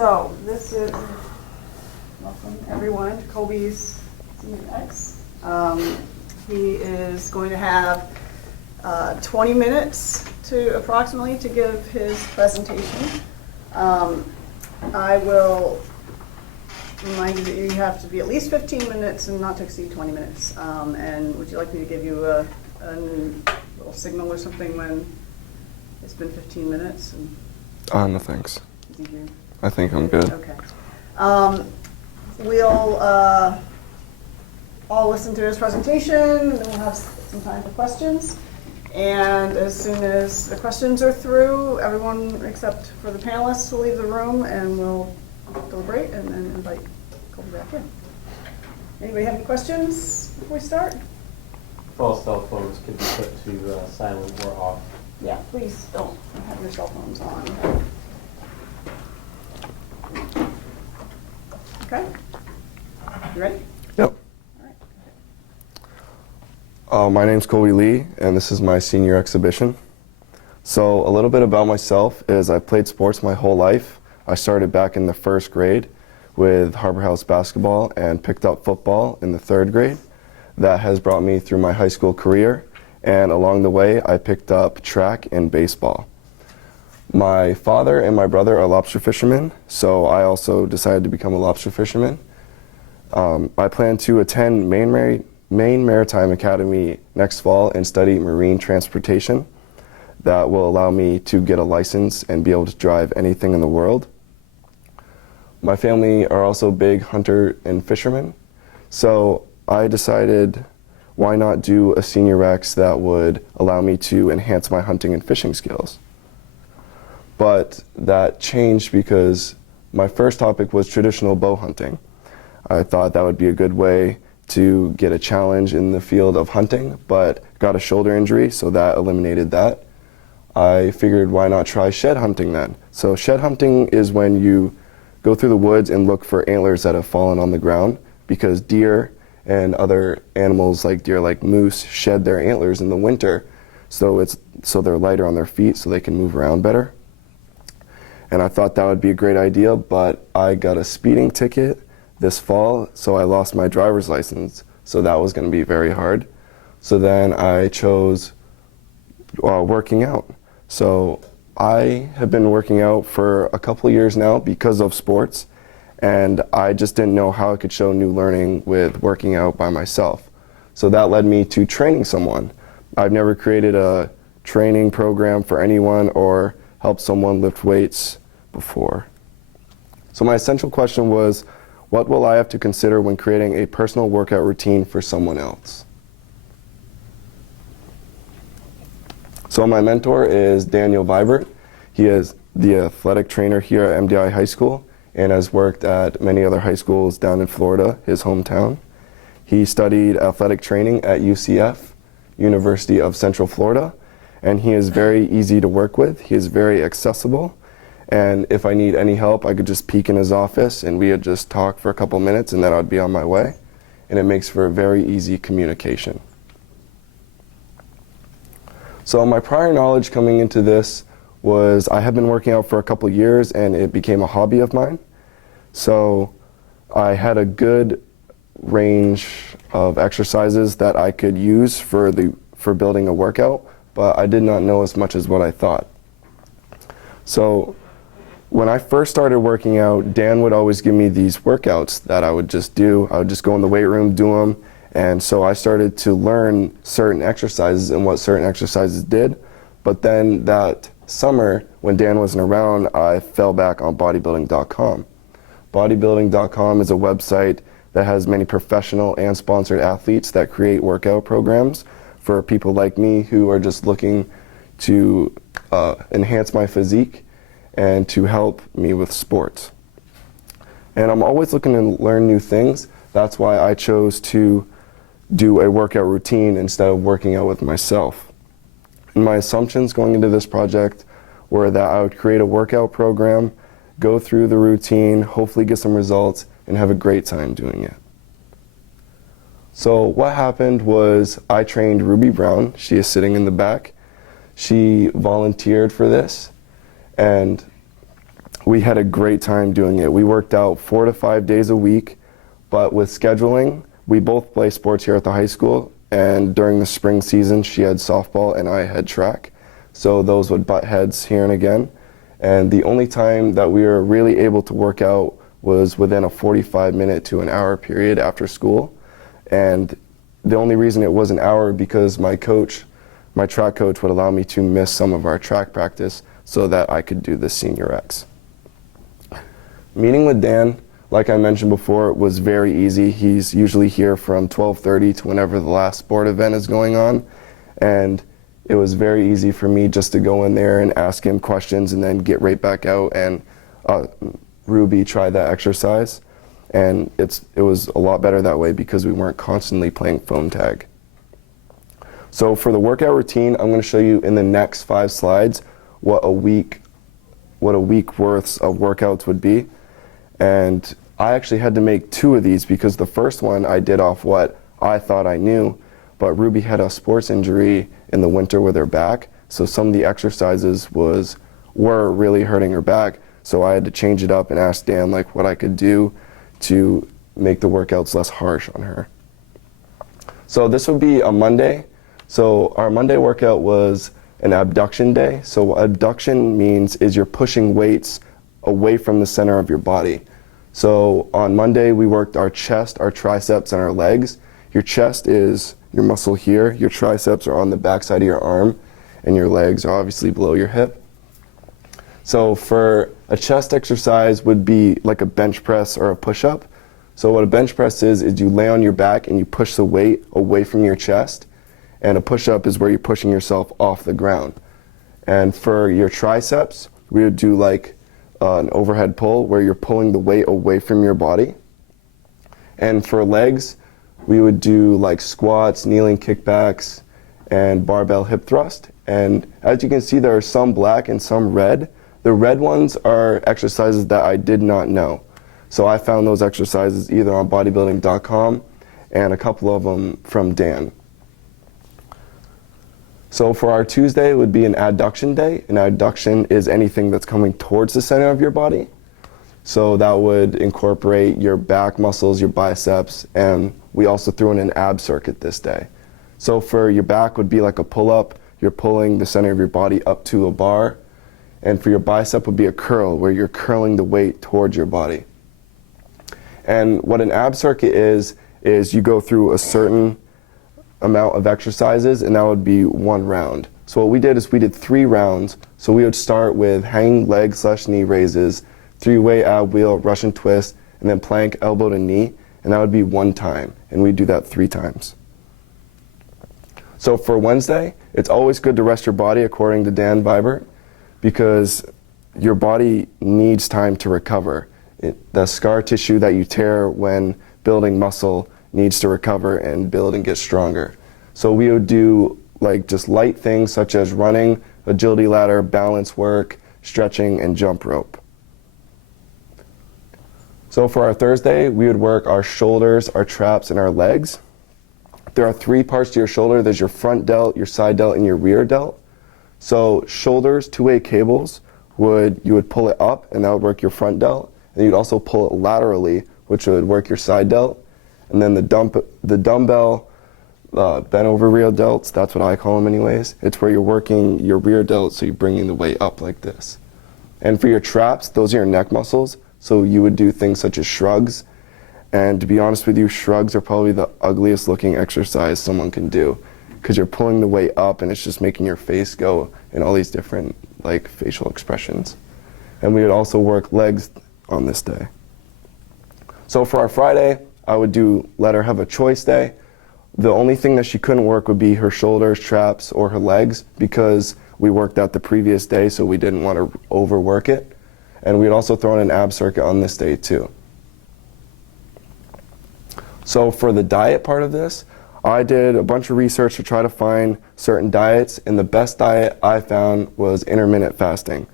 So this is, welcome everyone to Colby's MDIHS. He is going to have 20 minutes to approximately to give his presentation. I will remind you that you have to be at least 15 minutes and not to exceed 20 minutes. And would you like me to give you a little signal or something when it's been 15 minutes? No thanks. I think I'm good. Okay. We'll all listen to his presentation, and then we'll have some time for questions. And as soon as the questions are through, everyone except for the panelists will leave the room, and we'll deliberate and then invite Colby back in. Anybody have any questions before we start? All cell phones could be put to silent or off. Yeah, please don't have your cell phones on. Okay. You ready? Yep. All right. My name's Colby Lee, and this is my senior exhibition. So a little bit about myself is I played sports my whole life. I started back in the first grade with Harbor House basketball and picked up football in the third grade. That has brought me through my high school career, and along the way I picked up track and baseball. My father and my brother are lobster fishermen, so I also decided to become a lobster fisherman. I plan to attend Maine Maritime Academy next fall and study marine transportation. That will allow me to get a license and be able to drive anything in the world. My family are also big hunter and fishermen, so I decided why not do a senior Rex that would allow me to enhance my hunting and fishing skills. But that changed because my first topic was traditional bow hunting. I thought that would be a good way to get a challenge in the field of hunting, but got a shoulder injury, so that eliminated that. I figured why not try shed hunting then? So shed hunting is when you go through the woods and look for antlers that have fallen on the ground, because deer and other animals like deer like moose shed their antlers in the winter, so they're lighter on their feet so they can move around better. And I thought that would be a great idea, but I got a speeding ticket this fall, so I lost my driver's license, so that was going to be very hard. So then I chose working out. So I have been working out for a couple of years now because of sports, and I just didn't know how I could show new learning with working out by myself. So that led me to training someone. I've never created a training program for anyone or helped someone lift weights before. So my essential question was, what will I have to consider when creating a personal workout routine for someone else? So my mentor is Daniel Vibert. He is the athletic trainer here at MDI High School and has worked at many other high schools down in Florida, his hometown. He studied athletic training at UCF, University of Central Florida, and he is very easy to work with. He is very accessible, and if I need any help, I could just peek in his office and we would just talk for a couple minutes and then I'd be on my way. And it makes for a very easy communication. So my prior knowledge coming into this was I had been working out for a couple years and it became a hobby of mine. So I had a good range of exercises that I could use for building a workout, but I did not know as much as what I thought. So when I first started working out, Dan would always give me these workouts that I would just do. I would just go in the weight room, do them, and so I started to learn certain exercises and what certain exercises did. But then that summer, when Dan wasn't around, I fell back on bodybuilding.com. Bodybuilding.com is a website that has many professional and sponsored athletes that create workout programs for people like me who are just looking to enhance my physique and to help me with sports. And I'm always looking to learn new things. That's why I chose to do a workout routine instead of working out with myself. And my assumptions going into this project were that I would create a workout program, go through the routine, hopefully get some results, and have a great time doing it. So what happened was I trained Ruby Brown. She is sitting in the back. She volunteered for this, and we had a great time doing it. We worked out 4 to 5 days a week, but with scheduling, we both play sports here at the high school, and during the spring season, she had softball and I had track. So those would butt heads here and again. And the only time that we were really able to work out was within a 45-minute to an hour period after school. And the only reason it was an hour because my track coach would allow me to miss some of our track practice so that I could do the Senior X. Meeting with Dan, like I mentioned before, was very easy. He's usually here from 12:30 to whenever the last sport event is going on. And it was very easy for me just to go in there and ask him questions and then get right back out and Ruby try that exercise. And it was a lot better that way because we weren't constantly playing phone tag. So for the workout routine, I'm going to show you in the next 5 slides what a week worth of workouts would be. And I actually had to make 2 of these because the first one I did off what I thought I knew, but Ruby had a sports injury in the winter with her back, so some of the exercises were really hurting her back. So I had to change it up and ask Dan like what I could do to make the workouts less harsh on her. So this would be a Monday. So our Monday workout was an abduction day. So what abduction means is you're pushing weights away from the center of your body. So on Monday we worked our chest, our triceps, and our legs. Your chest is your muscle here, your triceps are on the back side of your arm, and your legs are obviously below your hip. So for a chest exercise would be like a bench press or a push-up. So what a bench press is you lay on your back and you push the weight away from your chest, and a push-up is where you're pushing yourself off the ground. And for your triceps, we would do like an overhead pull where you're pulling the weight away from your body. And for legs, we would do like squats, kneeling kickbacks, and barbell hip thrust. And as you can see, there are some black and some red. The red ones are exercises that I did not know. So I found those exercises either on bodybuilding.com and a couple of them from Dan. So for our Tuesday, it would be an adduction day. An adduction is anything that's coming towards the center of your body. So that would incorporate your back muscles, your biceps, and we also threw in an ab circuit this day. So for your back would be like a pull-up. You're pulling the center of your body up to a bar. And for your bicep would be a curl, where you're curling the weight towards your body. And what an ab circuit is you go through a certain amount of exercises, and that would be 1 round. So what we did is we did 3 rounds. So we would start with hanging leg / knee raises, 3-way ab wheel, Russian twist, and then plank, elbow to knee, and that would be 1 time. And we do that 3 times. So for Wednesday, it's always good to rest your body according to Dan Vibert, because your body needs time to recover. The scar tissue that you tear when building muscle needs to recover and build and get stronger. So we would do like just light things such as running, agility ladder, balance work, stretching, and jump rope. So for our Thursday, we would work our shoulders, our traps, and our legs. There are 3 parts to your shoulder. There's your front delt, your side delt, and your rear delt. So shoulders, 2-way cables, you would pull it up, and that would work your front delt. And you'd also pull it laterally, which would work your side delt. And then the dumbbell bent over rear delts, that's what I call them anyways. It's where you're working your rear delt, so you're bringing the weight up like this. And for your traps, those are your neck muscles. So you would do things such as shrugs. And to be honest with you, shrugs are probably the ugliest looking exercise someone can do, because you're pulling the weight up and it's just making your face go in all these different like facial expressions. And we would also work legs on this day. So for our Friday, I would let her have a choice day. The only thing that she couldn't work would be her shoulders, traps, or her legs, because we worked out the previous day, so we didn't want to overwork it. And we'd also throw in an ab circuit on this day too. So for the diet part of this, I did a bunch of research to try to find certain diets, and the best diet I found was intermittent fasting.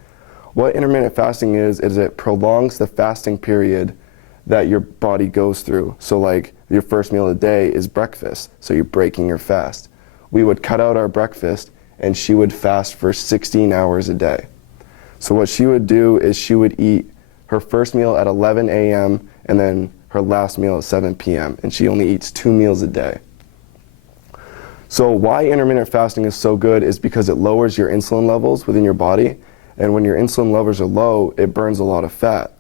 What intermittent fasting is it prolongs the fasting period that your body goes through. So like your first meal of the day is breakfast, so you're breaking your fast. We would cut out our breakfast, and she would fast for 16 hours a day. So what she would do is she would eat her first meal at 11 a.m. and then her last meal at 7 p.m. and she only eats 2 meals a day. So why intermittent fasting is so good is because it lowers your insulin levels within your body, and when your insulin levels are low, it burns a lot of fat.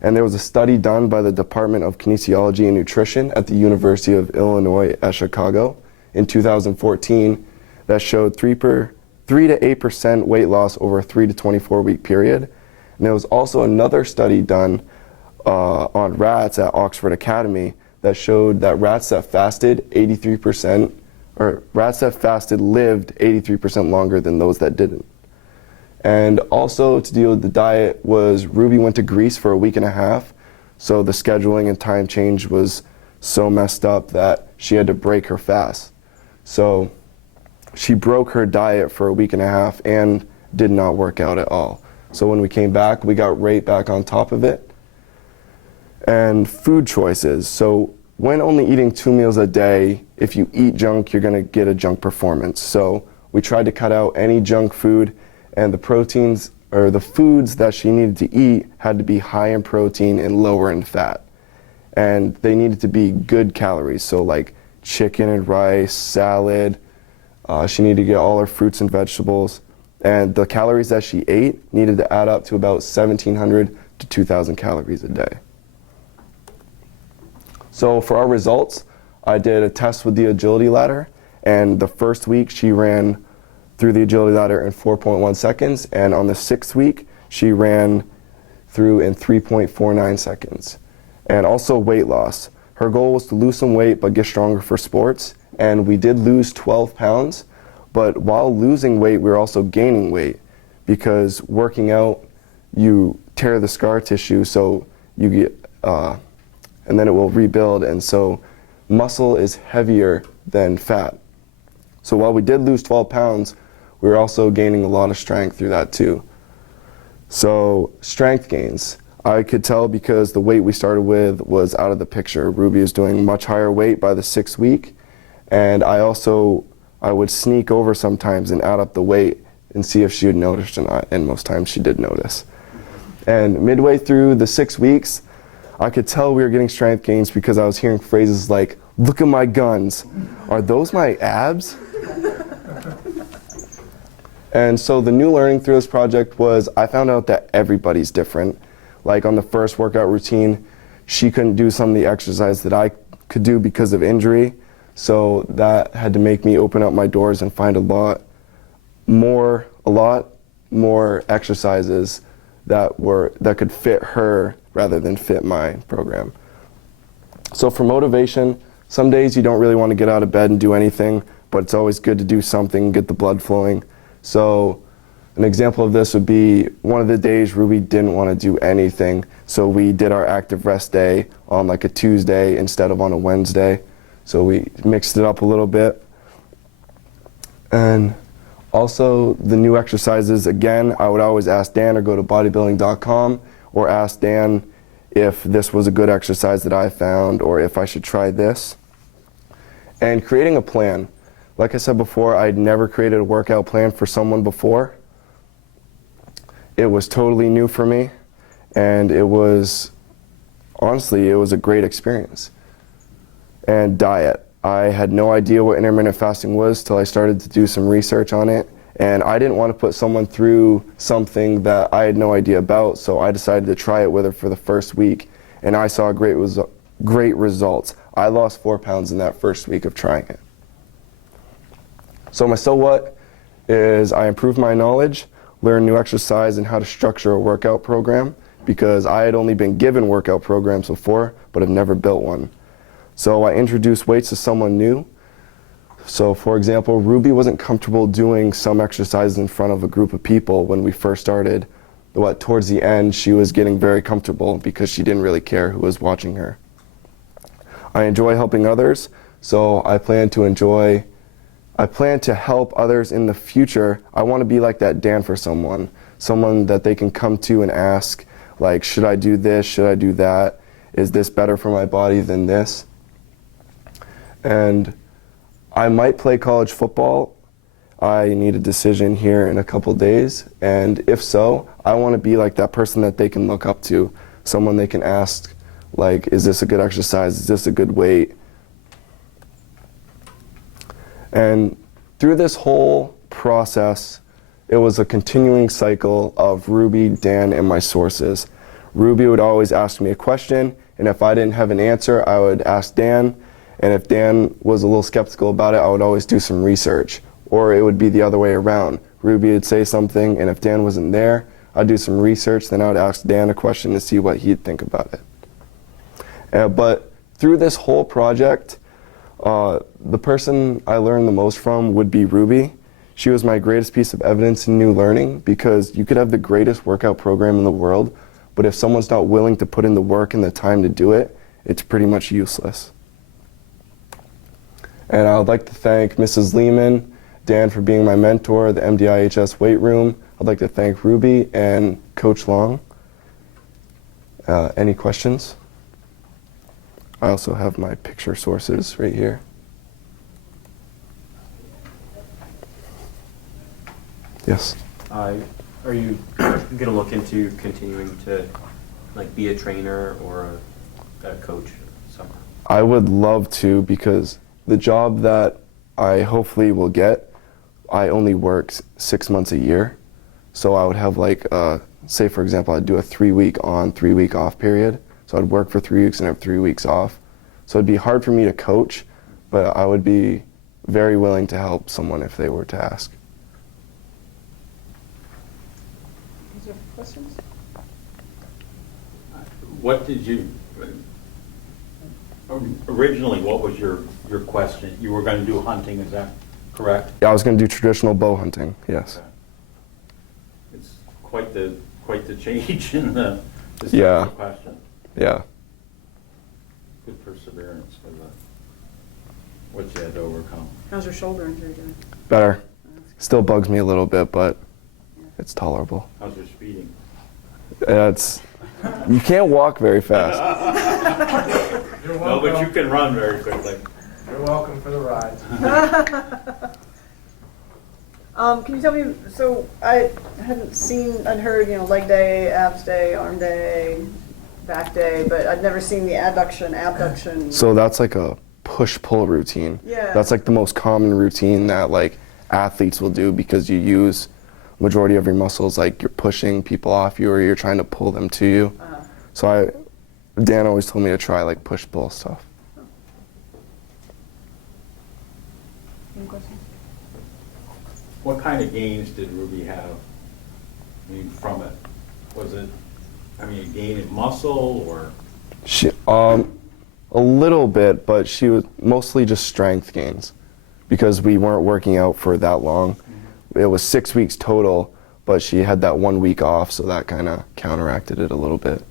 And there was a study done by the Department of Kinesiology and Nutrition at the University of Illinois at Chicago in 2014 that showed 3 to 8% weight loss over a 3 to 24 week period. And there was also another study done on rats at Oxford Academy that showed that rats that fasted lived 83% longer than those that didn't. And also to deal with the diet was Ruby went to Greece for a week and a half, so the scheduling and time change was so messed up that she had to break her fast. So she broke her diet for a week and a half and did not work out at all. So when we came back, we got right back on top of it. And food choices. So when only eating 2 meals a day, if you eat junk, you're gonna get a junk performance. So we tried to cut out any junk food, and the proteins or the foods that she needed to eat had to be high in protein and lower in fat. And they needed to be good calories, so like chicken and rice, salad. She needed to get all her fruits and vegetables. And the calories that she ate needed to add up to about 1,700 to 2,000 calories a day. So for our results, I did a test with the agility ladder, and the first week she ran through the agility ladder in 4.1 seconds, and on the 6th week, she ran through in 3.49 seconds. And also weight loss. Her goal was to lose some weight but get stronger for sports, and we did lose 12 pounds, but while losing weight, we were also gaining weight, because working out, you tear the scar tissue, so you get, and then it will rebuild, and so muscle is heavier than fat. So while we did lose 12 pounds, we were also gaining a lot of strength through that too. So strength gains. I could tell because the weight we started with was out of the picture. Ruby is doing much higher weight by the 6th week, and I would sneak over sometimes and add up the weight and see if she would notice or not, and most times she did notice. And midway through the 6 weeks, I could tell we were getting strength gains because I was hearing phrases like, "Look at my guns. Are those my abs?" And so the new learning through this project was I found out that everybody's different. Like on the first workout routine, she couldn't do some of the exercise that I could do because of injury. So that had to make me open up my doors and find a lot more exercises that could fit her rather than fit my program. So for motivation, some days you don't really want to get out of bed and do anything, but it's always good to do something, get the blood flowing. So an example of this would be one of the days Ruby didn't want to do anything, so we did our active rest day on like a Tuesday instead of on a Wednesday. So we mixed it up a little bit. And also the new exercises, again, I would always ask Dan or go to bodybuilding.com or ask Dan if this was a good exercise that I found or if I should try this. And creating a plan. Like I said before, I'd never created a workout plan for someone before. It was totally new for me, and honestly, it was a great experience. And diet. I had no idea what intermittent fasting was till I started to do some research on it, and I didn't want to put someone through something that I had no idea about, so I decided to try it with her for the first week, and I saw great results. I lost 4 pounds in that first week of trying it. So my so what is I improved my knowledge, learned new exercise and how to structure a workout program, because I had only been given workout programs before, but have never built one. So I introduced weights to someone new. So for example, Ruby wasn't comfortable doing some exercises in front of a group of people when we first started. But towards the end, she was getting very comfortable because she didn't really care who was watching her. I enjoy helping others, so I plan to help others in the future. I want to be like that Dan for someone that they can come to and ask, like, should I do this, should I do that? Is this better for my body than this? And I might play college football. I need a decision here in a couple days, and if so, I want to be like that person that they can look up to, someone they can ask, like, is this a good exercise, is this a good weight? And through this whole process, it was a continuing cycle of Ruby, Dan, and my sources. Ruby would always ask me a question, and if I didn't have an answer, I would ask Dan, and if Dan was a little skeptical about it, I would always do some research. Or it would be the other way around. Ruby would say something, and if Dan wasn't there, I'd do some research, then I would ask Dan a question to see what he'd think about it. But through this whole project, the person I learned the most from would be Ruby. She was my greatest piece of evidence in new learning, because you could have the greatest workout program in the world, but if someone's not willing to put in the work and the time to do it, it's pretty much useless. And I would like to thank Mrs. Lehman, Dan for being my mentor, the MDIHS weight room. I'd like to thank Ruby and Coach Long. Any questions? I also have my picture sources right here. Yes? Are you going to look into continuing to like be a trainer or a coach somewhere? I would love to, because the job that I hopefully will get, I only work 6 months a year. So I would have like, say for example, I'd do a 3-week on, 3-week off period. So I'd work for 3 weeks and have 3 weeks off. So it'd be hard for me to coach, but I would be very willing to help someone if they were to ask. Is there questions? What did you, originally, what was your question? You were going to do hunting, is that correct? Yeah, I was going to do traditional bow hunting, yes. Okay. It's quite the change in the Yeah. question. Yeah. Good perseverance for what you had to overcome. How's your shoulder injury doing? Better. Still bugs me a little bit, but it's tolerable. How's your speeding? You can't walk very fast. You're No, welcome. but you can run very quickly. You're welcome for the ride. Can you tell me, so I hadn't seen, I'd heard, leg day, abs day, arm day, back day, but I'd never seen the abduction. So that's like a push-pull routine. Yeah. That's like the most common routine that like athletes will do, because you use majority of your muscles, like you're pushing people off you or you're trying to pull them to you. Uh-huh. So Dan always told me to try like push-pull stuff. Any questions? What kind of gains did Ruby have, from it? Was it, a gain in muscle or? She, a little bit, but she was mostly just strength gains, because we weren't working out for that long. It was 6 weeks total, but she had that 1 week off, so that kind of counteracted it a little bit.